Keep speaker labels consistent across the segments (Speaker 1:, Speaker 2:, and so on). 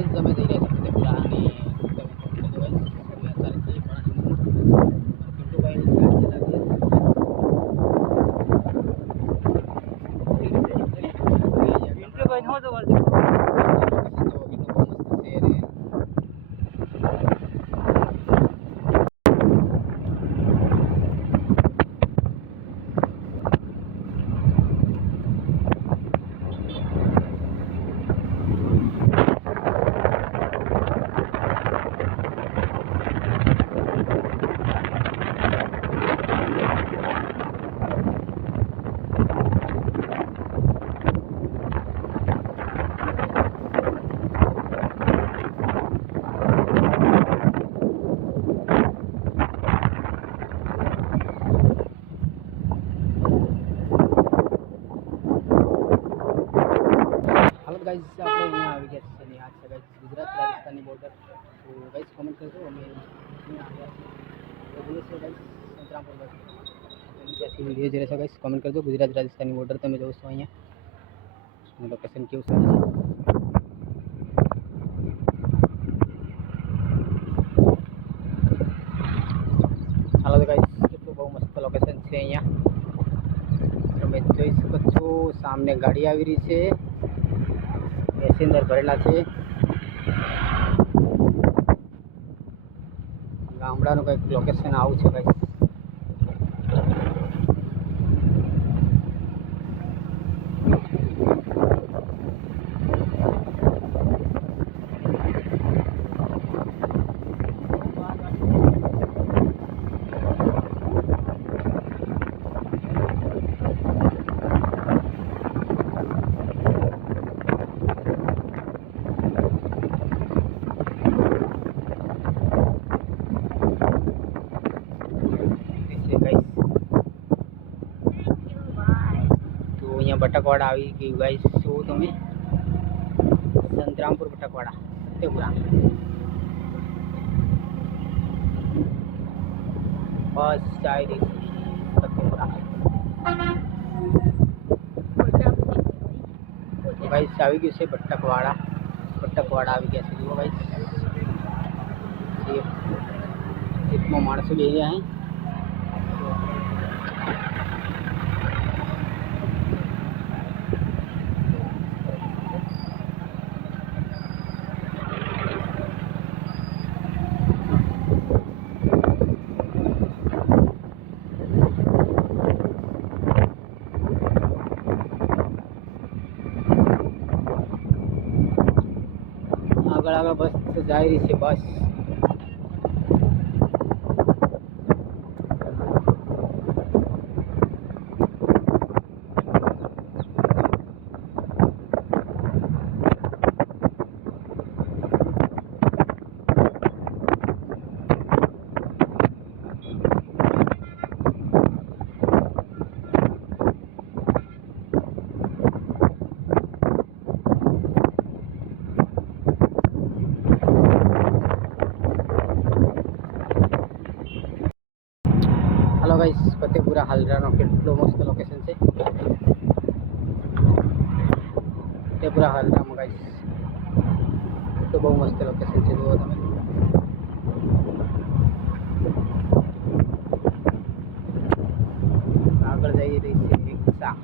Speaker 1: Guys અમે જઈ રહ્યા ગાઈઝ આપણે અહીંયા આવી ગયા છીએ અને આ છે ગાઈઝ ગુજરાત રાજસ્થાનની બોર્ડર તો ગાઈઝ કમેન્ટ કરજો અમે અહીંયા આવ્યા છીએ તો જોઈએ છીએ ગાઈઝ સંતરામપુર બાજુ તમે ત્યાંથી વિડીયો જોઈ રહ્યા છો ગાઈઝ કમેન્ટ કરજો ગુજરાત રાજસ્થાનની બોર્ડર તમે જોશો છો અહીંયા અને લોકેશન કેવું સારું છે હાલો ગાઈઝ કેટલું બહુ મસ્ત લોકેશન છે અહીંયા તમે જોઈ શકો છો સામને ગાડી આવી રહી છે પેસેન્જર ભરેલા છે. ગામડાનું કંઈક લોકેશન આવું છે કંઈક બટકવાડા આવી ગયું ગાઈસ શું તમે સંતરામપુર બટકવાડા ફતેપુરા બસ આવી રહી છે ફતેપુરા ગાઈસ આવી ગયું છે બટકવાડા બટકવાડા આવી ગયા છે જુઓ ગાઈસ જીપમાં માણસો બેસી ગયા હે આગળ આગળ બસ જાય રહી છે બસ હાલરાનો કેટલો મસ્ત લોકેશન છે. ફતેપુરા હાલરામાં ગાઈસ તો બહુ મસ્ત લોકેશન છે, જુઓ તમે. આગળ જઈ રહી છે રિક્ષા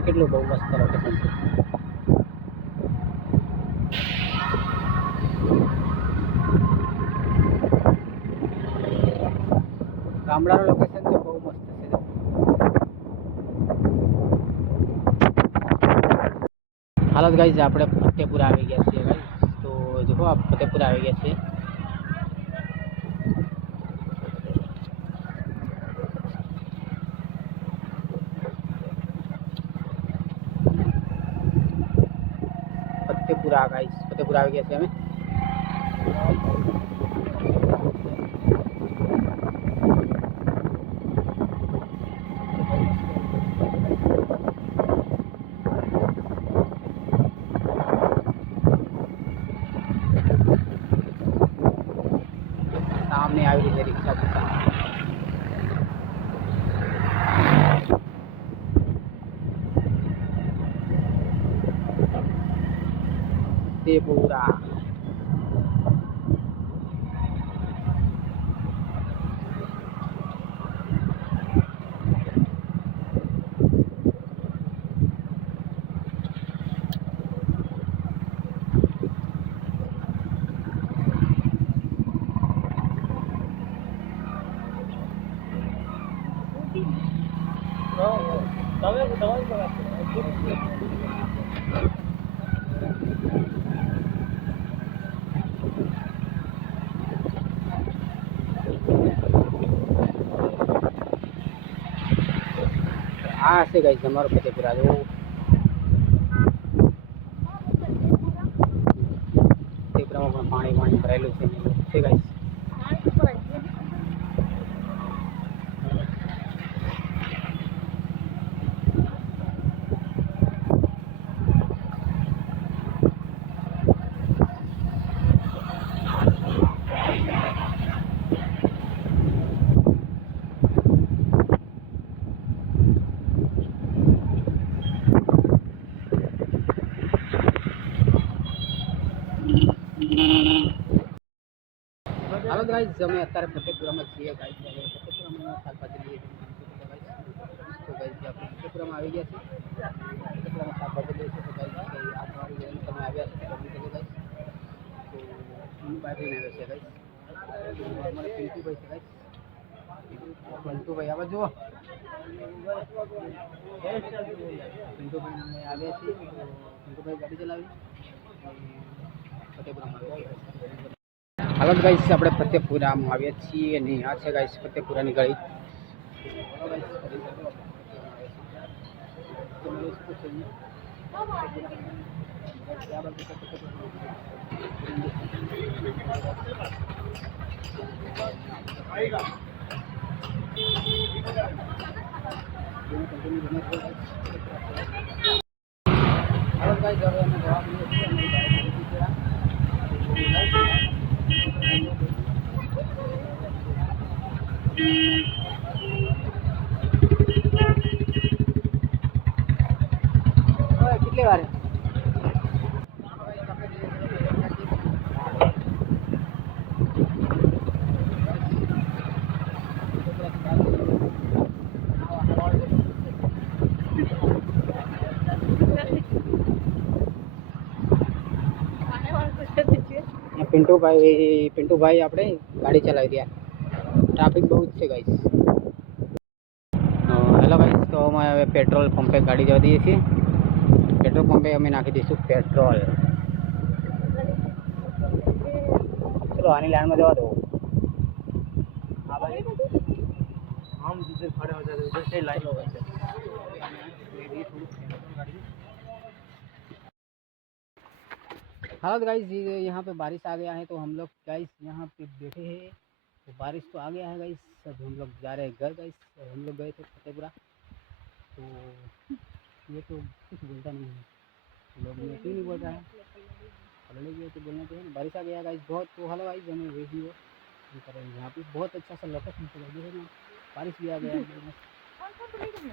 Speaker 1: અહીંયા કેટલું બહુ મસ્ત છે ગામડાનું લોકેશન તો બહુ મસ્ત છે. હાલો ગાઈઝ આપણે ફતેપુરા આવી ગયા છીએ ગાઈઝ તો જો ફતેપુરા આવી ગયા છીએ. ફતેપુરા ગાઈસ ફતેપુરા આવી ગયા છે અમે devorar. આ હશે ગાઈસ તમારો ફતેપુરા. જો. ફતેપુરામાં પણ પાણી પાણી ભરાયેલું છે છે ગાઈસ અમે અત્યારે ફતેપુરામાં છીએ ગાઈઝ ફતેપુરામાં શાકભાજી લઈએ છીએ. તો ગાઈઝ આપણે ફતેપુરામાં આવી ગયા છીએ, ફતેપુરામાં શાકભાજી લઈએ છીએ, તો ગાઈઝ આ તમારી જેમ તમે આવ્યા છો તમે કહો ગાઈઝ તો હું બાજુ આવ્યો છે ગાઈઝ અમારે પિન્ટુભાઈ છે ગાઈઝ પિન્ટુભાઈ આવા જુઓ. પિન્ટુભાઈ આવ્યા છીએ. પિન્ટુભાઈ ગાડી ચલાવી. ફતેપુરામાં આવ્યા હાલો ગાઈસ આપણે ફતેપુરામાં આવીએ છીએ અને આ છે ગાઈસ ફતેપુરાની ગળી હાલો ગાઈસ કેટલી વાર? પિન્ટુભાઈ પિન્ટુભાઈ આપણે ગાડી ચલાવી રહ્યા ટ્રાફિક બહુ જ છે ગાઈસ હેલો ગાઈસ તો અમે હવે પેટ્રોલ પંપે ગાડી જવા દઈએ છીએ પેટ્રોલ પંપે અમે નાખી દઈશું પેટ્રોલ ચલો આની લાઈનમાં જવા દો હા ભાઈ हम जिधर खड़े हो जाते उधर से लाइन हो गई हेलो गाइस ये यहाँ पे बारिश आ गया है तो हम लोग गाइस यहाँ पे बैठे हैं। तो बारिश तो आ गया है गाइस, अब हम लोग जा रहे हैं घर गाइस। और हम लोग गए थे फतेहपुरा। तो ये तो कुछ बोलता नहीं है। लोग में क्यों नहीं बोल रहा है? पढ़ने गए तो बोलना चाहिए बारिश आ गया गाइस, बहुत तो हेलो गाइस हमें रहे हैं यहाँ पे। बहुत अच्छा सा लोकेशन बारिश भी आ गया है।